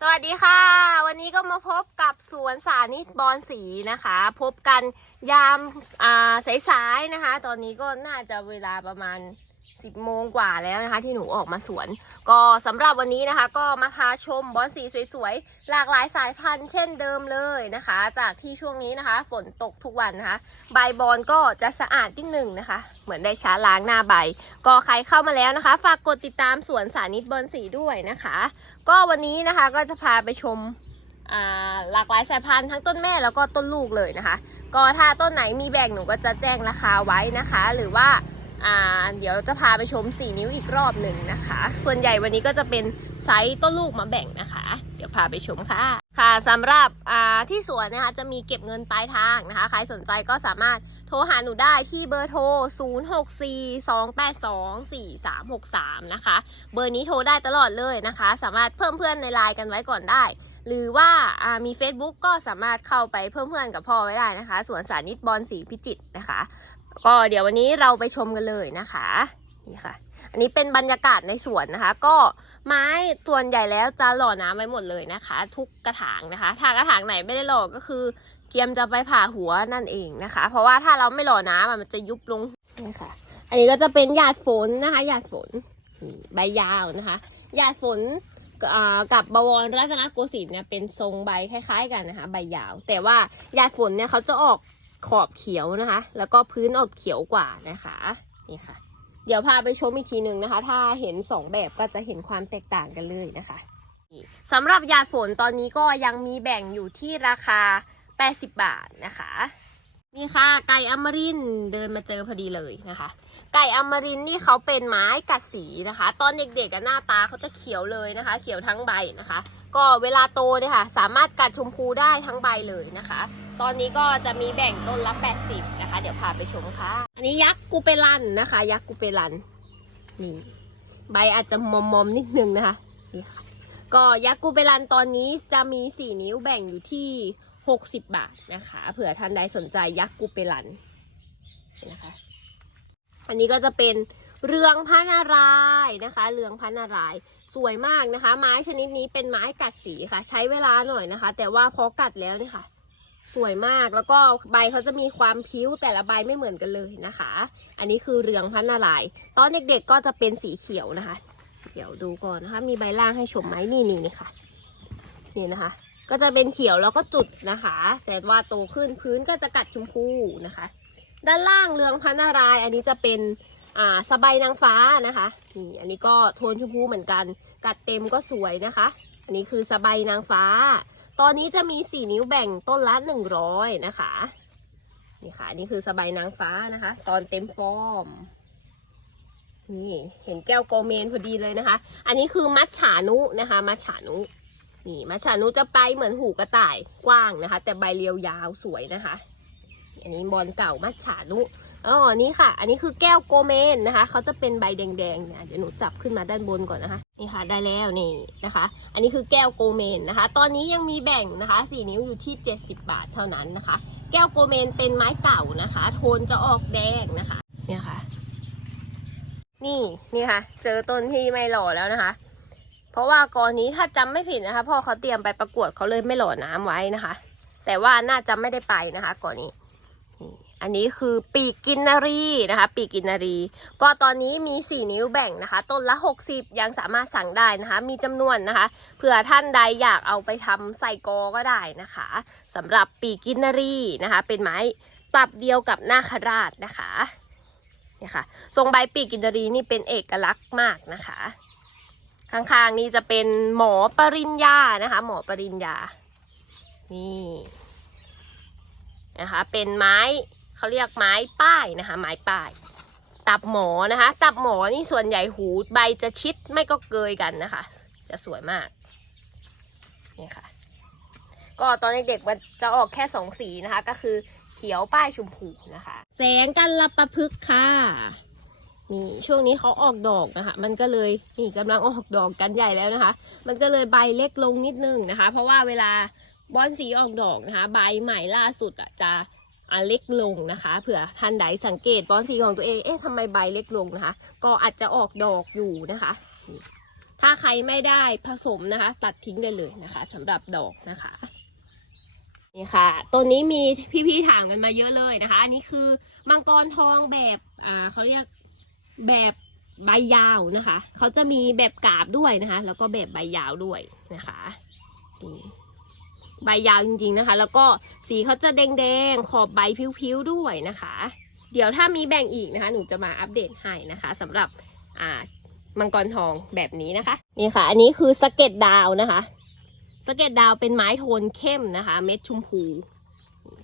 สวัสดีค่ะ วันนี้ก็มาพบกับสวนสานิตบอนสีนะคะ พบกันยามาสายๆนะคะ ตอนนี้ก็น่าจะเวลาประมาณ 10โมงกว่าแล้วนะคะ ที่หนูออกมาสวน ก็สำหรับวันนี้นะคะ ก็มาพาชมบอนสีสวยๆ หลากหลายสายพันธุ์เช่นเดิมเลยนะคะ จากที่ช่วงนี้นะคะ ฝนตกทุกวันนะคะ ใบบอนก็จะสะอาดที่หนึ่งนะคะ เหมือนได้ช้าล้างหน้าใบ ก็ใครเข้ามาแล้วนะคะ ฝากกดติดตามสวนสานิตบอนสีด้วยนะคะ ก็วันนี้นะคะก็จะพาไปชมหลากหลายสายพันธุ์ทั้งต้นแม่แล้วก็ต้นลูกเลยนะคะ ก็ถ้าต้นไหนมีแบ่งหนูก็จะแจ้งราคาไว้นะคะ หรือว่าอ่าเดี๋ยวจะพาไปชม 4 นิ้วอีกรอบหนึ่งนะคะ ส่วนใหญ่วันนี้ก็จะเป็นไซส์ต้นลูกมาแบ่งนะคะ เดี๋ยวพาไปชมค่ะ ค่ะสำหรับที่สวนนะคะจะมีเก็บเงินปลายทางนะคะใครสนใจก็สามารถโทรหาหนูได้ที่เบอร์โทร 0642824363 นะคะ เบอร์นี้โทรได้ตลอดเลยนะคะ สามารถเพิ่มเพื่อนในไลน์กันไว้ก่อนได้ หรือว่ามี Facebook ก็สามารถเข้าไปเพิ่มเพื่อนกับพ่อไว้ได้นะคะสวนสานิตบอลสีพิจิตรนะคะ ก็เดี๋ยววันนี้เราไปชมกันเลยนะคะนี่ค่ะ อันนี้เป็นบรรยากาศในสวนนะคะ ก็ ไม้ส่วนใหญ่แล้วจะหล่อน้ำไว้หมดเลยนะคะ ทุกกระถางนะคะ ถ้ากระถางไหนไม่ได้หล่อก็คือ เกียมจะไปผ่าหัวนั่นเองนะคะ เพราะว่าถ้าเราไม่หล่อน้ำอะมันจะยุบลงนี่ค่ะ อันนี้ก็จะเป็นหยาดฝนนะคะหยาดฝนใบยาวนะคะหยาดฝนกับบวรรัตนโกสินทร์เนี่ยเป็นทรงใบคล้ายๆกันนะคะใบยาว แต่ว่าหยาดฝนเนี่ยเขาจะออกขอบเขียวนะคะ แล้วก็พื้นออกเขียวกว่านะคะนี่ค่ะ เดี๋ยวพาไปชมอีกทีหนึ่งนะคะ ถ้าเห็นสองแบบก็จะเห็นความแตกต่างกันเลยนะคะสำหรับยาฝนตอนนี้ก็ยังมีแบ่งอยู่ที่ราคา 80 บาทนะคะ นี่ค่ะ ไก่อมรินเดินมาเจอพอดีเลยนะคะ ไก่อมรินนี่เขาเป็นไม้กัดสีนะคะ ตอนเด็กๆอะหน้าตาเขาจะเขียวเลยนะคะ เขียวทั้งใบนะคะ ก็เวลาโตเนี่ยค่ะ สามารถกัดชมพูได้ทั้งใบเลยนะคะ ตอนนี้ก็จะมีแบ่งต้นละ 80นะ เดี๋ยวพาไปชมค่ะ อันนี้ยักษ์กูเปรันนะคะ ยักษ์กูเปรันนี่ใบอาจจะมอมๆนิดนึงนะคะนี่ค่ะก็ยักษ์กูเปรันตอนนี้จะมี 4 นิ้วแบ่งอยู่ที่ 60 บาทนะคะ เผื่อท่านใดสนใจยักษ์กูเปรันนะคะ อันนี้ก็จะเป็นเรืองพระนารายนะคะ เรืองพระนารายสวยมากนะคะ ไม้ชนิดนี้เป็นไม้กัดสีค่ะ ใช้เวลาหน่อยนะคะ แต่ว่าพอกัดแล้วนี่ค่ะ สวยมากแล้วก็ใบเขาจะมีความพิ้วแต่ละใบไม่เหมือนกันเลยนะคะ อันนี้คือเรืองพระนารายตอนเด็กๆก็จะเป็นสีเขียวนะคะ เดี๋ยวดูก่อนนะคะ มีใบล่างให้ชมไหมนี่นี่นี่ค่ะ นี่นะคะ ก็จะเป็นเขียวแล้วก็จุดนะคะ แต่ว่าโตขึ้นพื้นก็จะกัดชมพูนะคะ ด้านล่างเรืองพระนาราย อันนี้จะเป็นอ่าสบายนางฟ้านะคะนี่อันนี้ก็โทนชมพูเหมือนกัน กัดเต็มก็สวยนะคะ อันนี้คือสบายนางฟ้า ตอนนี้จะมีสี่นิ้วแบ่งต้นละหนึ่งร้อยนะคะ นี่ค่ะนี่คือสบายนางฟ้านะคะ ตอนเต็มฟอร์ม นี่เห็นแก้วโกเมนพอดีเลยนะคะ อันนี้คือมัดฉานุนะคะ มัดฉานุนี่มัดฉานุจะไปเหมือนหูกระต่ายกว้างนะคะ แต่ใบเรียวยาวสวยนะคะ อันนี้บอลเก่ามัดฉานุ อ๋อนนี้ค่ะ อันนี้คือแก้วโกเมนนะคะเขาจะเป็นใบแดงๆเนี่ยเดี๋ยวหนูจับขึ้นมาด้านบนก่อนนะคะ นี่ค่ะได้แล้วนี่นะคะ อันนี้คือแก้วโกเมนนะคะ ตอนนี้ยังมีแบ่งนะคะสี่นิ้วอยู่ที่ 70 บาทเท่านั้นนะคะ แก้วโกเมนเป็นไม้เก่านะคะ โทนจะออกแดงนะคะ เนี่ยค่ะ นี่นี่ค่ะ เจอต้นที่ไม่หล่อแล้วนะคะ เพราะว่าก่อนนี้ถ้าจำไม่ผิดนะคะพ่อเขาเตรียมไปประกวดเขาเลยไม่หล่อน้ำไว้นะคะ แต่ว่าน่าจะไม่ได้ไปนะคะก่อนนี้ อันนี้คือปีกกินนารีนะคะ ปีกกินนารี ก็ตอนนี้มี 4 นิ้วแบ่งนะคะ ต้นละ 60 ยังสามารถสั่งได้นะคะ มีจำนวนนะคะเผื่อท่านใดอยากเอาไปทำใส่กอก็ได้นะคะสำหรับปีกกินนารีนะคะ เป็นไม้ปรับเดียวกับนาคราชนะคะเนี่ยค่ะทรงใบปีกกินนารีนี่เป็นเอกลักษณ์มากนะคะ ข้างๆนี่จะเป็นหมอปริญญานะคะ หมอปริญญานี่นะคะเป็นไม้ เขาเรียกไม้ป้ายนะคะ ไม้ป้าย ตับหมอนะคะ ตับหมอนี่ส่วนใหญ่หูใบจะชิดไม่ก็เกยกันนะคะ จะสวยมากนี่ค่ะ ก็ตอนเด็กๆมันจะออกแค่สองสีนะคะ ก็คือเขียวป้ายชมพูนะคะ แสงกันละประพฤกษ์ค่ะนี่ช่วงนี้เขาออกดอกนะคะ มันก็เลยนี่กำลังออกดอกกันใหญ่แล้วนะคะ มันก็เลยใบเล็กลงนิดนึงนะคะ เพราะว่าเวลาบอนสีออกดอกนะคะ ใบใหม่ล่าสุดอะจะอะ เล็กลงนะคะ เผื่อท่านใดสังเกตบอนสีของตัวเอง เอ๊ะทำไมใบเล็กลงนะคะ ก็อาจจะออกดอกอยู่นะคะ ถ้าใครไม่ได้ผสมนะคะ ตัดทิ้งได้เลยนะคะสำหรับดอกนะคะนี่ค่ะต้นนี้มีพี่ๆถามกันมาเยอะเลยนะคะ อันนี้คือมังกรทองแบบอ่าเขาเรียกแบบใบยาวนะคะ เขาจะมีแบบกาบด้วยนะคะ แล้วก็แบบใบยาวด้วยนะคะนี่ ใบยาวจริงๆนะคะ แล้วก็สีเขาจะแดงๆ ขอบใบพิ้วๆด้วยนะคะ เดี๋ยวถ้ามีแบ่งอีกนะคะ หนูจะมาอัปเดตให้นะคะสำหรับอ่ามังกรทองแบบนี้นะคะ นี่ค่ะ อันนี้คือสะเก็ดดาวนะคะสะเก็ดดาวเป็นไม้โทนเข้มนะคะ เม็ดชมพู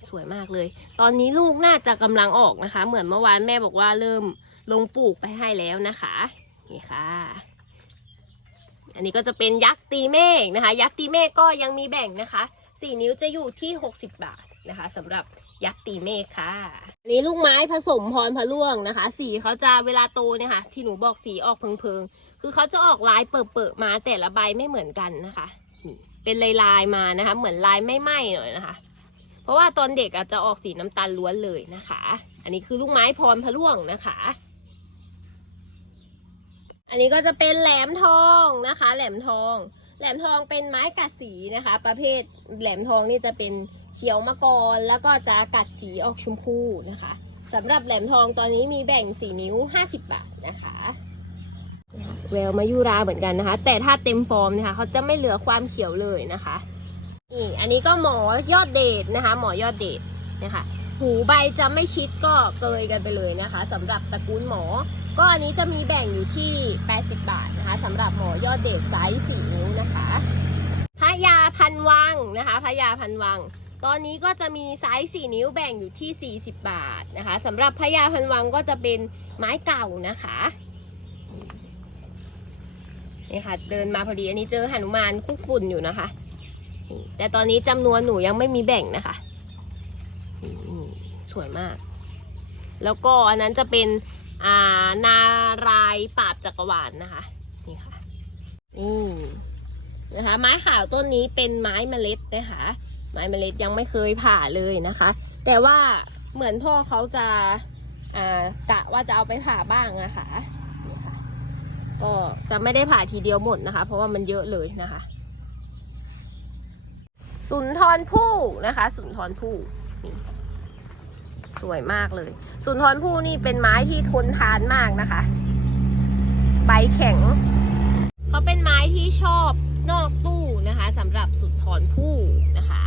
สวยมากเลย ตอนนี้ลูกน่าจะกำลังออกนะคะ เหมือนเมื่อวานแม่บอกว่าเริ่มลงปลูกไปให้แล้วนะคะ นี่ค่ะ อันนี้ก็จะเป็นยักษ์ตีเมฆนะคะ ยักษ์ตีเมฆก็ยังมีแบ่งนะคะ สี่นิ้วจะอยู่ที่ 60 บาทนะคะสำหรับยักษ์ตีเมฆค่ะอันนี้ลูกไม้ผสมพรพะล่วงนะคะ สีเขาจะเวลาโตเนี่ยค่ะที่หนูบอกสีออกเพิงๆ คือเขาจะออกลายเปิดๆมาแต่ละใบไม่เหมือนกันนะคะนี่เป็นลายลายๆมานะคะ เหมือนลายไม่ไหม้หน่อยนะคะ เพราะว่าตอนเด็กอาจจะออกสีน้ำตาลล้วนเลยนะคะ อันนี้คือลูกไม้พรพะล่วงนะคะ อันนี้ก็จะเป็นแหลมทองนะคะ แหลมทอง แหลมทองเป็นไม้กัดสีนะคะ ประเภทแหลมทองนี่จะเป็นเขียวมะกรแล้วก็จะกัดสีออกชมพูนะคะสำหรับแหลมทองตอนนี้มีแบ่งสีนิ้ว 50 บาทนะคะแววมายุราเหมือนกันนะคะ แต่ถ้าเต็มฟอร์มนะคะเขาจะไม่เหลือความเขียวเลยนะคะนี่อันนี้ก็หมอยอดเดชนะคะ หมอยอดเดชนะคะ หูใบจะไม่ชิดก็เกยกันไปเลยนะคะสำหรับตระกูลหมอ ก็อันนี้จะมีแบ่งอยู่ที่ 80 บาทนะคะสำหรับหมอยอดเดชไซส์4นิ้วนะคะพระยาพันวังนะคะพระยาพันวัง ตอนนี้ก็จะมีไซส์ 4 นิ้วแบ่งอยู่ที่ 40 บาทนะคะสำหรับพระยาพันวังก็จะเป็นไม้เก่านะคะนี่ค่ะเดินมาพอดีอันนี้เจอหนุมานคุกฝุ่นอยู่นะคะ แต่ตอนนี้จำนวนหนูยังไม่มีแบ่งนะคะสวยมาก แล้วก็อันนั้นจะเป็น อ่านารายปราบจักรวาลนนะคะ นี่ค่ะ นี่นะคะ ไม้ขาวต้นนี้เป็นไม้เมล็ดนะคะ ไม้เมล็ดยังไม่เคยผ่าเลยนะคะ แต่ว่าเหมือนพ่อเขาจะอ่ากะว่าจะเอาไปผ่าบ้างนะคะนี่ค่ะ ก็จะไม่ได้ผ่าทีเดียวหมดนะคะ เพราะว่ามันเยอะเลยนะคะ สุนทรภู่นะคะ สุนทรภู่นี่ สวยมากเลย สุนทรภู่นี่เป็นไม้ที่ทนทานมากนะคะ ใบแข็งเขาเป็นไม้ที่ชอบนอกตู้นะคะสำหรับสุนทรภู่นะคะ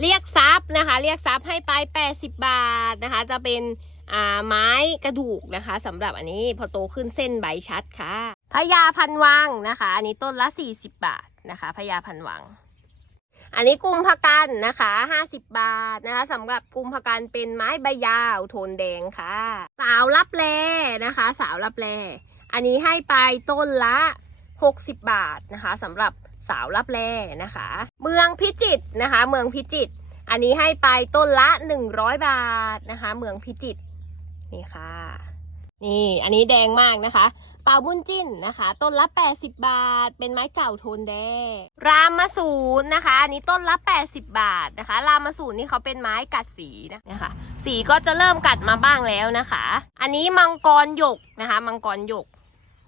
เรียกซับนะคะ เรียกซับให้ไป 80 บาทนะคะ จะเป็นอ่าไม้กระดูกนะคะสำหรับอันนี้พอโตขึ้นเส้นใบชัดค่ะพญาพันวังนะคะ อันนี้ต้นละ 40 บาท นะคะพญาพันวัง อันนี้กุมภกันนะคะ50 บาทนะคะสำหรับกุมภกันเป็นไม้ใบยาวโทนแดงค่ะ สาวรับแลนะคะ สาวรับแลอันนี้ให้ไปต้นละ 60 บาทนะคะสำหรับสาวรับแลนะคะ เมืองพิจิตนะคะ เมืองพิจิต อันนี้ให้ไปต้นละ 100 บาทนะคะ เมืองพิจิตนี่ค่ะ นี่อันนี้แดงมากนะคะเป่าบุญจิ้นนะคะ ต้นละ 80 บาท เป็นไม้เก่าโทนแดง รามมาสูนนะคะ อันนี้ต้นละ 80 บาทนะคะ รามมาสูนนี่เขาเป็นไม้กัดสีนะนะคะ สีก็จะเริ่มกัดมาบ้างแล้วนะคะ อันนี้มังกรหยกนะคะ มังกรหยก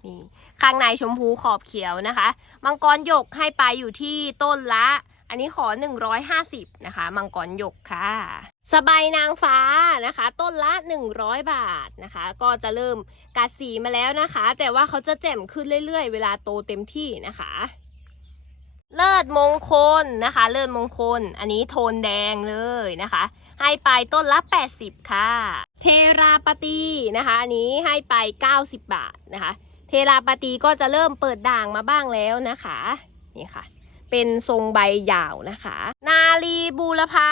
นี่ข้างในชมพูขอบเขียวนะคะ มังกรหยกให้ไปอยู่ที่ต้นละ อันนี้ขอ 150 นะคะ มังกรหยกค่ะ สบายนางฟ้านะคะ ต้นละ 100 บาทนะคะ ก็จะเริ่มกัดสีมาแล้วนะคะ แต่ว่าเขาจะแจ่มขึ้นเรื่อยๆ เวลาโตเต็มที่นะคะ เลิศมงคลนะคะ เลิศมงคล อันนี้โทนแดงเลยนะคะให้ไปต้นละ 80 ค่ะ เทราปตีนะคะ อันนี้ให้ไป 90 บาทนะคะ เทราปตีก็จะเริ่มเปิดด่างมาบ้างแล้วนะคะ นี่ค่ะ เป็นทรงใบยาวนะคะ นาลีบูรพา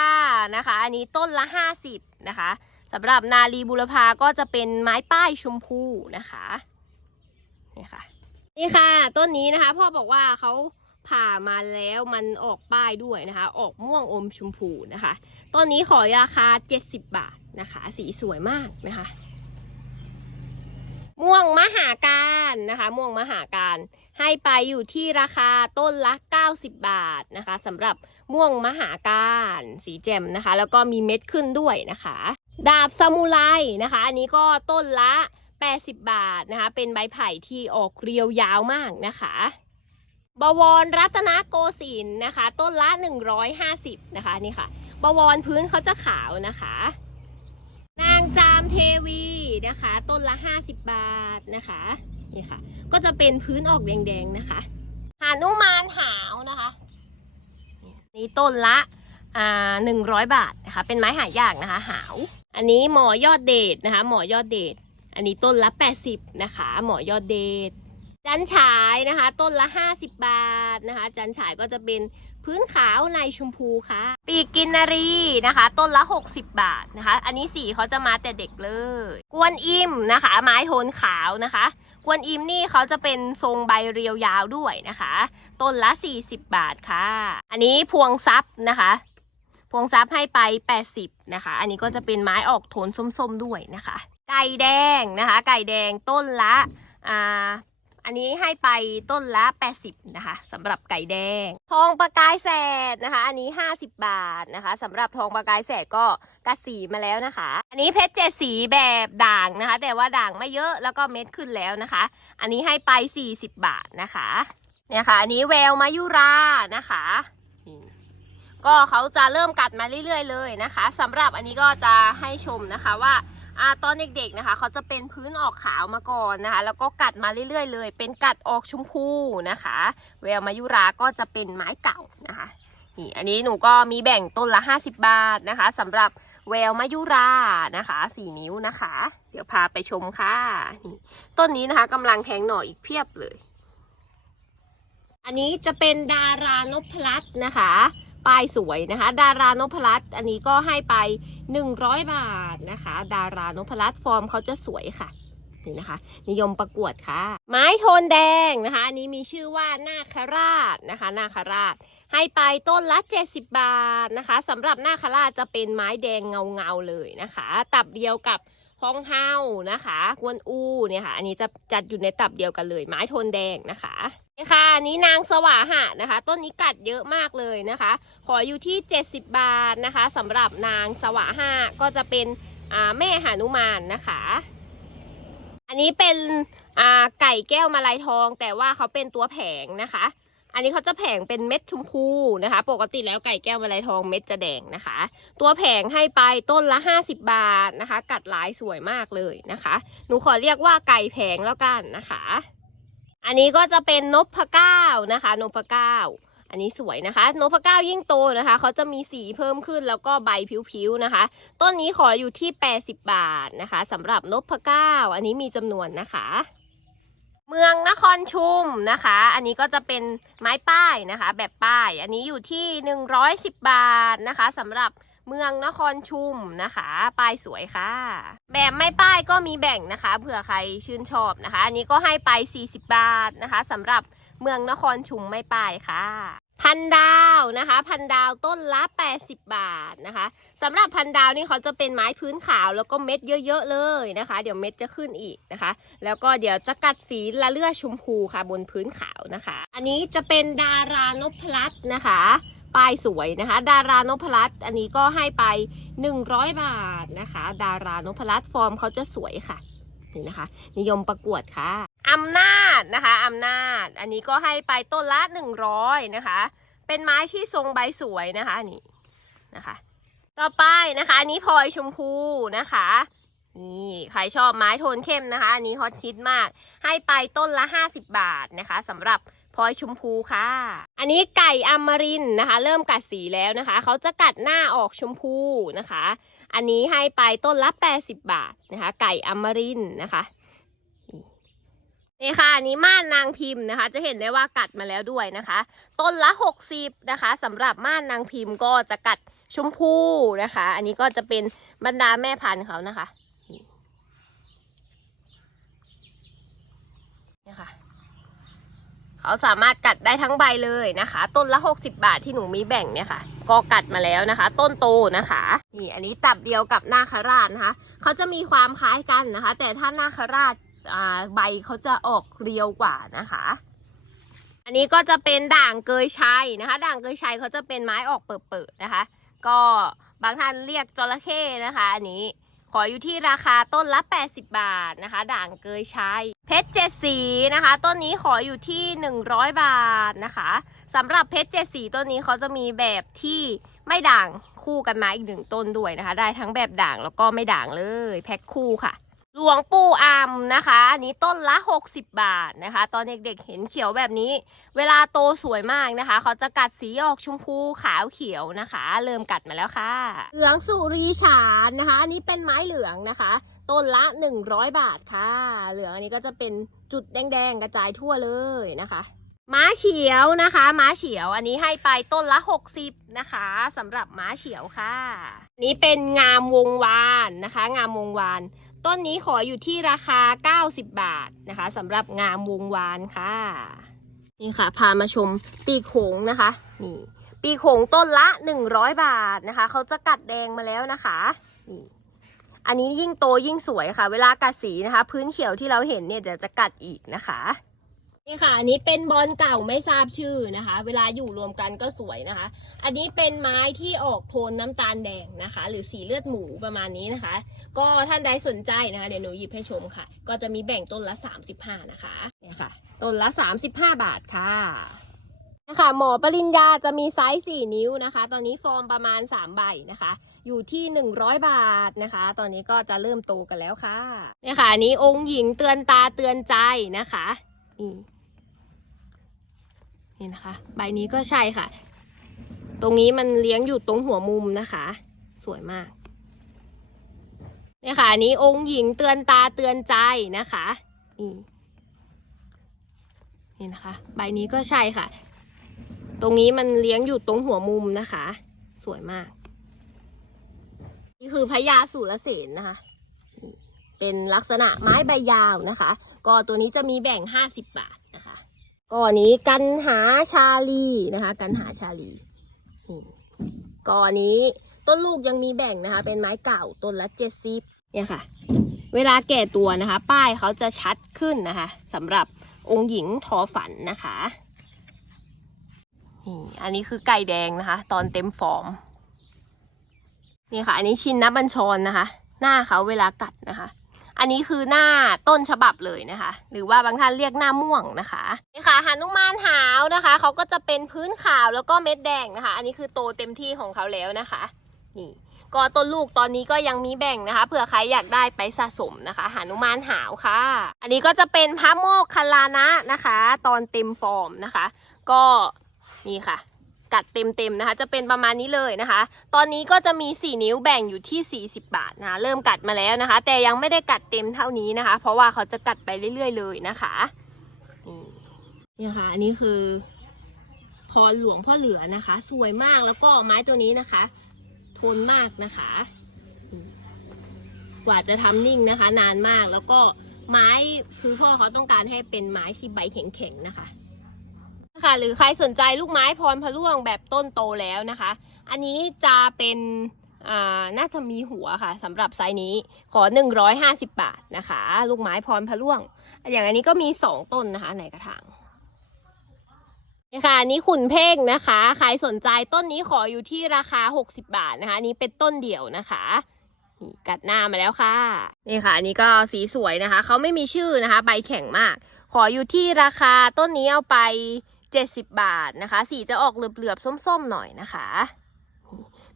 นะคะ อันนี้ต้นละ 50 นะคะสำหรับนาลีบูรพาก็จะเป็นไม้ป้ายชมพูนะคะนี่ค่ะนี่ค่ะ ต้นนี้นะคะพ่อบอกว่าเขาผ่ามาแล้วมันออกป้ายด้วยนะคะ ออกม่วงอมชมพูนะคะ ต้นนี้ขอราคา 70 บาทนะคะ สีสวยมากนะคะ ม่วงมหาการนะคะ ม่วงมหาการ ให้ไปอยู่ที่ราคาต้นละ 90 บาทนะคะสำหรับม่วงมหาการสีแจ่มนะคะ แล้วก็มีเม็ดขึ้นด้วยนะคะ ดาบซามูไรนะคะ อันนี้ก็ต้นละ 80 บาทนะคะ เป็นใบไผ่ที่ออกเรียวยาวมากนะคะบวรรัตนโกสินทร์นะคะ ต้นละ 150 นะคะนี่ค่ะ บวรพื้นเขาจะขาวนะคะ นางจามเทวีนะคะ ต้นละ 50 บาทนะคะนี่ค่ะ ก็จะเป็นพื้นออกแดงๆนะคะหานุมานหาวนะคะ นี่ต้นละอ่าหนึ่งร้อยบาทนะคะ เป็นไม้หายากนะคะ หาว อันนี้หมอยอดเดชนะคะ หมอยอดเดชอันนี้ต้นละ80นะคะ หมอยอดเดชจันฉายนะคะ ต้นละ50บาทนะคะ จันฉายก็จะเป็น พื้นขาวในชมพูค่ะ ปีกกินนารีนะคะ ต้นละ 60 บาทนะคะ อันนี้สีเขาจะมาแต่เด็กเลย กวนอิมนะคะ ไม้โทนขาวนะคะ กวนอิมนี่เขาจะเป็นทรงใบเรียวยาวด้วยนะคะ ต้นละ 40 บาทค่ะ อันนี้พวงซับนะคะพวงซับให้ไป 80 นะคะ อันนี้ก็จะเป็นไม้ออกโทนส้มๆด้วยนะคะ ไก่แดงนะคะ ไก่แดงต้นละอ่า อันนี้ให้ไปต้นละ 80 นะคะสำหรับไก่แดง ทองประกายแสดนะคะ อันนี้ 50 บาทนะคะสำหรับทองประกายแสดก็กัดสีมาแล้วนะคะ อันนี้เพชรเจ็ดสีแบบด่างนะคะ แต่ว่าด่างไม่เยอะแล้วก็เม็ดขึ้นแล้วนะคะ อันนี้ให้ไป 40 บาทนะคะเนี่ยค่ะ อันนี้แววมายุรานะคะนี่ก็เขาจะเริ่มกัดมาเรื่อย ๆ เลยนะคะสำหรับอันนี้ก็จะให้ชมนะคะว่า อ่าตอนเด็กๆนะคะเขาจะเป็นพื้นออกขาวมาก่อนนะคะ แล้วก็กัดมาเรื่อยๆ เลย เป็นกัดออกชมพูนะคะแววมายุราก็จะเป็นไม้เก่านะคะนี่อันนี้หนูก็มีแบ่งต้นละ 50 บาทนะคะสำหรับแววมายุรานะคะสี่นิ้วนะคะ เดี๋ยวพาไปชมค่ะนี่ต้นนี้นะคะกำลังแทงหน่ออีกเพียบเลย อันนี้จะเป็นดารานพลัตน์นะคะ ป้ายสวยนะคะ ดารานพลัตน์อันนี้ก็ให้ไป 100 บาทนะคะ ดารานพลัตน์ฟอร์มเขาจะสวยค่ะนี่นะคะ นิยมประกวดค่ะ ไม้โทนแดงนะคะอันนี้มีชื่อว่านาคราชนะคะ นาคราช ให้ไปต้นละ 70 บาทนะคะสำหรับนาคราชจะเป็นไม้แดงเงาเงาๆเลยนะคะ ตับเดียวกับฮองเฮานะคะ กวนอูเนี่ยค่ะ อันนี้จะจัดอยู่ในตับเดียวกันเลย ไม้โทนแดงนะคะ ค่ะนี้นางสว่าหะนะคะ ต้นนี้กัดเยอะมากเลยนะคะ ขออยู่ที่ 70 บาทนะคะสำหรับนางสว่าหะก็จะเป็นแม่หานุมานนะคะ อันนี้เป็นไก่แก้วมาลายทอง แต่ว่าเขาเป็นตัวแผงนะคะ อันนี้เขาจะแผงเป็นเม็ดชมพูนะคะ ปกติแล้วไก่แก้วมาลายทองเม็ดจะแดงนะคะ ตัวแผงให้ไปต้นละ 50 บาทนะคะ กัดลายสวยมากเลยนะคะ หนูขอเรียกว่าไก่แผงแล้วกันนะคะ อันนี้ก็จะเป็นนพเก้านะคะนพเก้าอันนี้สวยนะคะนพเก้ายิ่งโตนะคะเขาจะมีสีเพิ่มขึ้นแล้วก็ใบผิวๆนะคะ ต้นนี้ขออยู่ที่ 80 บาทนะคะสำหรับนพเก้าอันนี้มีจำนวนนะคะ เมืองนครชุมนะคะ อันนี้ก็จะเป็นไม้ป้ายนะคะ แบบป้าย อันนี้อยู่ที่ 110 บาทนะคะสำหรับ เมืองนครชุมนะคะ ป้ายสวยค่ะ แบบไม่ป้ายก็มีแบ่งนะคะเผื่อใครชื่นชอบนะคะ อันนี้ก็ให้ไป 40 บาทนะคะสำหรับเมืองนครชุมไม่ป้ายค่ะ พันดาวนะคะ พันดาวต้นละ 80 บาทนะคะสำหรับพันดาวนี่เขาจะเป็นไม้พื้นขาวแล้วก็เม็ดเยอะๆเลยนะคะ เดี๋ยวเม็ดจะขึ้นอีกนะคะ แล้วก็เดี๋ยวจะกัดสีละเลือดชมพูค่ะบนพื้นขาวนะคะ อันนี้จะเป็นดารานพลัตน์นะคะ ป้ายสวยนะคะ ดารานพลัตอันนี้ก็ให้ไป 100 บาทนะคะ ดารานพลัตฟอร์มเขาจะสวยค่ะนี่นะคะ นิยมประกวดค่ะอำนาจนะคะอำนาจ อันนี้ก็ให้ไปต้นละ 100นะคะ เป็นไม้ที่ทรงใบสวยนะคะนี่นะคะ ต่อไปนะคะ อันนี้พลอยชมพูนะคะนี่ใครชอบไม้โทนเข้มนะคะ อันนี้ฮอตฮิตมาก ให้ไปต้นละ 50 บาทนะคะสำหรับ ลอยชมพูค่ะ อันนี้ไก่อมรินนะคะ เริ่มกัดสีแล้วนะคะ เขาจะกัดหน้าออกชมพูนะคะ อันนี้ให้ไปต้นละ 80 บาทนะคะ ไก่อมรินนะคะนี่ค่ะอันนี้ม่านนางพิมพ์นะคะ จะเห็นได้ว่ากัดมาแล้วด้วยนะคะ ต้นละ 60นะคะสำหรับม่านนางพิมพ์ก็จะกัดชมพูนะคะ อันนี้ก็จะเป็นบรรดาแม่พันธุ์เขานะคะ นี่ค่ะ เขาสามารถกัดได้ทั้งใบเลยนะคะ ต้นละ 60 บาทที่หนูมีแบ่งเนี่ยค่ะ ก็กัดมาแล้วนะคะ ต้นโตนะคะนี่อันนี้ตับเดียวกับนาคาราชนะคะเขาจะมีความคล้ายกันนะคะ แต่ถ้านาคาราชอ่าใบเขาจะออกเรียวกว่านะคะ อันนี้ก็จะเป็นด่างเกยชัยนะคะ ด่างเกยชัยเขาจะเป็นไม้ออกเปิดๆนะคะ ก็บางท่านเรียกจระเข้นะคะ อันนี้ ขออยู่ที่ราคาต้นละ 80 บาทนะคะ ด่างเกยชัยเพชรเจ็ดสีนะคะ ต้นนี้ขออยู่ที่ 100 บาทนะคะสำหรับเพชรเจ็ดสีต้นนี้เขาจะมีแบบที่ไม่ด่างคู่กันมาอีกหนึ่งต้นด้วยนะคะ ได้ทั้งแบบด่างแล้วก็ไม่ด่างเลยแพ็คคู่ค่ะ หลวงปู่อามนะคะ อันนี้ต้นละ 60 บาทนะคะ ตอนเด็กๆเห็นเขียวแบบนี้ เวลาโตสวยมากนะคะ เขาจะกัดสีออกชมพูขาวเขียวนะคะ เริ่มกัดมาแล้วค่ะ เหลืองสุรีฉานนะคะ อันนี้เป็นไม้เหลืองนะคะ ต้นละ 100 บาทค่ะ เหลืองอันนี้ก็จะเป็นจุดแดงๆกระจายทั่วเลยนะคะม้าเฉียวนะคะ ม้าเฉียวอันนี้ให้ไปต้นละ 60 นะคะสำหรับม้าเฉียวค่ะ นี้เป็นงามวงวานนะคะ งามวงวาน ต้นนี้ขออยู่ที่ราคา 90 บาทนะคะสำหรับงามวงวานค่ะ นี่ค่ะ พามาชมปีโขงนะคะนี่ปีโขงต้นละ 100 บาทนะคะ เขาจะกัดแดงมาแล้วนะคะนี่อันนี้ยิ่งโตยิ่งสวยค่ะ เวลากัดสีนะคะ พื้นเขียวที่เราเห็นเนี่ยจะจะกัดอีกนะคะ นี่ค่ะอันนี้เป็นบอลเก่าไม่ทราบชื่อนะคะ เวลาอยู่รวมกันก็สวยนะคะ อันนี้เป็นไม้ที่ออกโทนน้ำตาลแดงนะคะ หรือสีเลือดหมูประมาณนี้นะคะ ก็ท่านใดสนใจนะคะ เดี๋ยวหนูหยิบให้ชมค่ะ ก็จะมีแบ่งต้นละ 35 นะคะเนี่ยค่ะต้นละ 35 บาทค่ะนะคะหมอปริญญาจะมีไซส์4 นิ้วนะคะ ตอนนี้ฟอร์มประมาณ 3 ใบนะคะ อยู่ที่ 100 บาทนะคะ ตอนนี้ก็จะเริ่มโตกันแล้วค่ะเนี่ยค่ะนนี้องค์หญิงเตือนตาเตือนใจนะคะ นี่นี่นะคะ ใบนี้ก็ใช่ค่ะ ตรงนี้มันเลี้ยงอยู่ตรงหัวมุมนะคะ สวยมากเนี่ยค่ะอันนี้องค์หญิงเตือนตาเตือนใจนะคะนี่นี่นะคะ ใบนี้ก็ใช่ค่ะ ตรงนี้มันเลี้ยงอยู่ตรงหัวมุมนะคะ สวยมาก นี่คือพญาสุรเสนนะคะ เป็นลักษณะไม้ใบยาวนะคะ ก็ตัวนี้จะมีแบ่ง 50 บาทนะคะก็อันนี้กันหาชาลีนะคะ กันหาชาลีนี่ก็อันนี้ต้นลูกยังมีแบ่งนะคะ เป็นไม้เก่าต้นละเจ็ดสิบเนี่ยค่ะ เวลาแก่ตัวนะคะ ป้ายเขาจะชัดขึ้นนะคะสำหรับองค์หญิงทอฝันนะคะนี่อันนี้คือไก่แดงนะคะ ตอนเต็มฟอร์มนี่ค่ะ อันนี้ชินนับบัญชรนะคะ หน้าเขาเวลากัดนะคะ อันนี้คือหน้าต้นฉบับเลยนะคะ หรือว่าบางท่านเรียกหน้าม่วงนะคะนี่ค่ะหานุมานหาวนะคะเขาก็จะเป็นพื้นขาวแล้วก็เม็ดแดงนะคะ อันนี้คือโตเต็มที่ของเขาแล้วนะคะนี่ก็ต้นลูกตอนนี้ก็ยังมีแบ่งนะคะเผื่อใครอยากได้ไปสะสมนะคะ หานุมานหาวค่ะ อันนี้ก็จะเป็นพระโมกคลานะนะคะ ตอนเต็มฟอร์มนะคะ ก็นี่ค่ะ กัดเต็มๆนะคะ จะเป็นประมาณนี้เลยนะคะ ตอนนี้ก็จะมี 4 นิ้วแบ่งอยู่ที่ 40 บาทนะะเริ่มกัดมาแล้วนะคะ แต่ยังไม่ได้กัดเต็มเท่านี้นะคะ เพราะว่าเขาจะกัดไปเรื่อย ๆ เลยนะคะนี่นี่ค่ะอันนี้คือพรหลวงพ่อเหลือนะคะ สวยมากแล้วก็ไม้ตัวนี้นะคะ ทนมากนะคะ กว่าจะทำนิ่งนะคะ นานมากแล้วก็ไม้คือพ่อเขาต้องการให้เป็นไม้ที่ใบแข็งๆนะคะ ค่ะ หรือใครสนใจลูกไม้พรพะล่วงแบบต้นโตแล้วนะคะ อันนี้จะเป็นน่าจะมีหัวค่ะสำหรับไซส์นี้ขอ 150 บาทนะคะ ลูกไม้พรพะล่วง อย่างอันนี้ก็มี 2 ต้นนะคะในกระถางนี่ค่ะอันนี้ขุนเพ่งนะคะใครสนใจต้นนี้ขออยู่ที่ราคา 60 บาทนะคะอันนี้เป็นต้นเดี่ยวนะคะนี่กัดหน้ามาแล้วค่ะนี่ค่ะอันนี้ก็สีสวยนะคะเขาไม่มีชื่อนะคะ ใบแข็งมาก ขออยู่ที่ราคาต้นนี้เอาไป 70 บาทนะคะ สีจะออกเหลือบๆส้มๆหน่อยนะคะ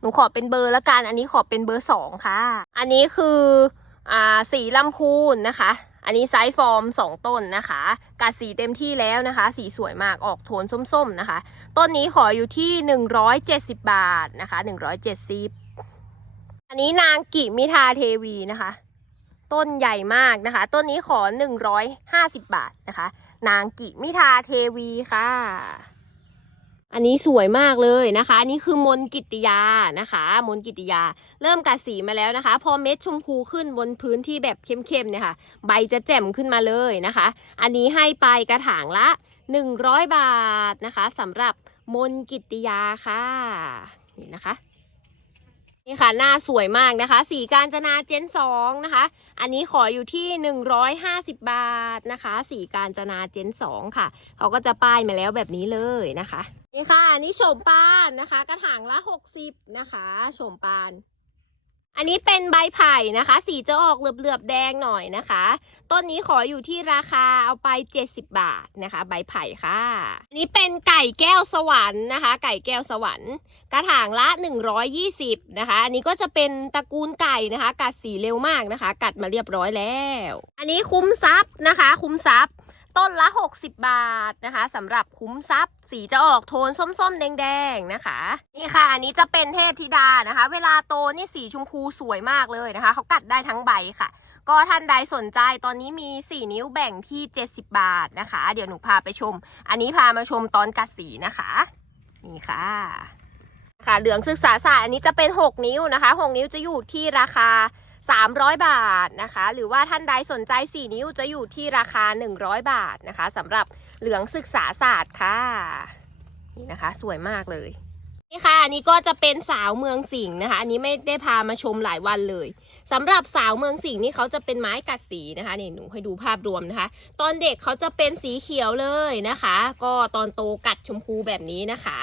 หนูขอเป็นเบอร์ละกัน อันนี้ขอเป็นเบอร์สองค่ะ อันนี้คืออ่าสีลำพูนนะคะ อันนี้ไซส์ฟอร์ม 2 ต้นนะคะกัดสีเต็มที่แล้วนะคะ สีสวยมากออกโทนส้มๆนะคะ ต้นนี้ขออยู่ที่ 170 บาทนะคะ 170 อันนี้นางกิมิทาเทวีนะคะ ต้นใหญ่มากนะคะ ต้นนี้ขอ 150 บาทนะคะ นางกิมิทาเทวีค่ะ อันนี้สวยมากเลยนะคะอันนี้คือมนกิติยานะคะ มนกิติยา เริ่มกัดสีมาแล้วนะคะ พอเม็ดชมพูขึ้นบนพื้นที่แบบเข้มๆเนี่ยค่ะ ใบจะแจ่มขึ้นมาเลยนะคะ อันนี้ให้ไปกระถางละ 100 บาทนะคะสำหรับมนกิติยาค่ะนี่นะคะ นี่ค่ะ หน้าสวยมากนะคะ สีการจนาเจนสองนะคะ อันนี้ขออยู่ที่ 150 บาทนะคะ สีการจนาเจนสองค่ะ เขาก็จะป้ายมาแล้วแบบนี้เลยนะคะ นี่ค่ะ อันนี่โฉมปานนะคะ กระถางละ 60 นะคะโฉมปาน อันนี้เป็นใบไผ่นะคะ สีจะออกเหลือบๆแดงหน่อยนะคะ ต้นนี้ขออยู่ที่ราคาเอาไป 70 บาทนะคะ ใบไผ่ค่ะ อันนี้เป็นไก่แก้วสวรรค์นะคะ ไก่แก้วสวรรค์ กระถางละ 120 นะคะ อันนี้ก็จะเป็นตระกูลไก่นะคะ กัดสีเร็วมากนะคะ กัดมาเรียบร้อยแล้ว อันนี้คุ้มทรัพย์นะคะ คุ้มทรัพย์ ต้นละ 60 บาทนะคะสำหรับคุ้มทรัพย์ สีจะออกโทนส้มๆ แดงๆนะคะ นี่ค่ะ อันนี้จะเป็นเทพธิดานะคะ เวลาโตนี่สีชมพูสวยมากเลยนะคะ เขากัดได้ทั้งใบค่ะ ก็ท่านใดสนใจตอนนี้มี 4 นิ้วแบ่งที่ 70 บาทนะคะ เดี๋ยวหนูพาไปชม อันนี้พามาชมตอนกัดสีนะคะ นี่ค่ะค่ะเหลืองศึกษาศาสตร์อันนี้จะเป็น 6 นิ้วนะคะ 6 นิ้วจะอยู่ที่ราคา 300 บาทนะคะ หรือว่าท่านใดสนใจ 4 นิ้วจะอยู่ที่ราคา 100 บาทนะคะสำหรับเหลืองศึกษาศาสตร์ค่ะนี่นะคะ สวยมากเลยนี่ค่ะอันนี้ก็จะเป็นสาวเมืองสิงห์นะคะ อันนี้ไม่ได้พามาชมหลายวันเลยสำหรับสาวเมืองสิงห์นี่เขาจะเป็นไม้กัดสีนะคะนี่หนูให้ดูภาพรวมนะคะ ตอนเด็กเขาจะเป็นสีเขียวเลยนะคะ ก็ตอนโตกัดชมพูแบบนี้นะคะ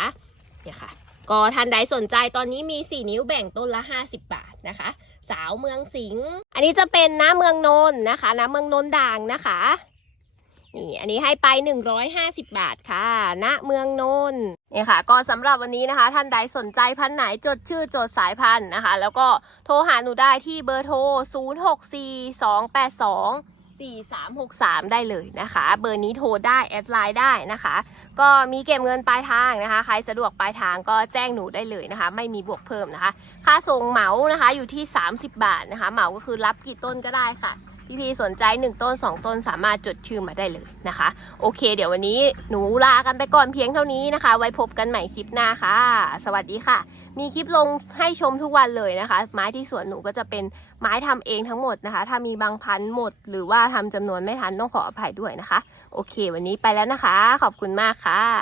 เนี่ยค่ะ ก็ท่านใดสนใจตอนนี้มี 4 นิ้วแบ่งต้นละ 50 บาทนะคะ สาวเมืองสิงห์อันนี้จะเป็นน้ำเมืองนนนะคะ น้ำเมืองนนด่างนะคะนี่อันนี้ให้ไป 150 บาทค่ะ ณ เมืองนนท์นี่ค่ะ ก็สำหรับวันนี้นะคะ ท่านใดสนใจพันธุ์ไหนจดชื่อจดสายพันธุ์นะคะ แล้วก็โทรหาหนูได้ที่เบอร์โทร 064282 4363 ได้เลยนะคะ เบอร์นี้โทรได้ แอดไลน์ได้นะคะ ก็มีเก็บเงินปลายทางนะคะ ใครสะดวกปลายทางก็แจ้งหนูได้เลยนะคะ ไม่มีบวกเพิ่มนะคะ ค่าส่งเหมานะคะอยู่ที่ 30 บาทนะคะ เหมาก็คือรับกี่ต้นก็ได้ค่ะ พี่พีสนใจ 1 ต้น 2 ต้นสามารถจดชื่อมาได้เลยนะคะ โอเค เดี๋ยววันนี้หนูลากันไปก่อนเพียงเท่านี้นะคะ ไว้พบกันใหม่คลิปหน้าค่ะ สวัสดีค่ะ มีคลิปลงให้ชมทุกวันเลยนะคะ ไม้ที่สวนหนูก็จะเป็นไม้ทำเองทั้งหมดนะคะ ถ้ามีบางพันธุ์หมด หรือว่าทำจำนวนไม่ทันต้องขออภัยด้วยนะคะ โอเค วันนี้ไปแล้วนะคะ ขอบคุณมากค่ะ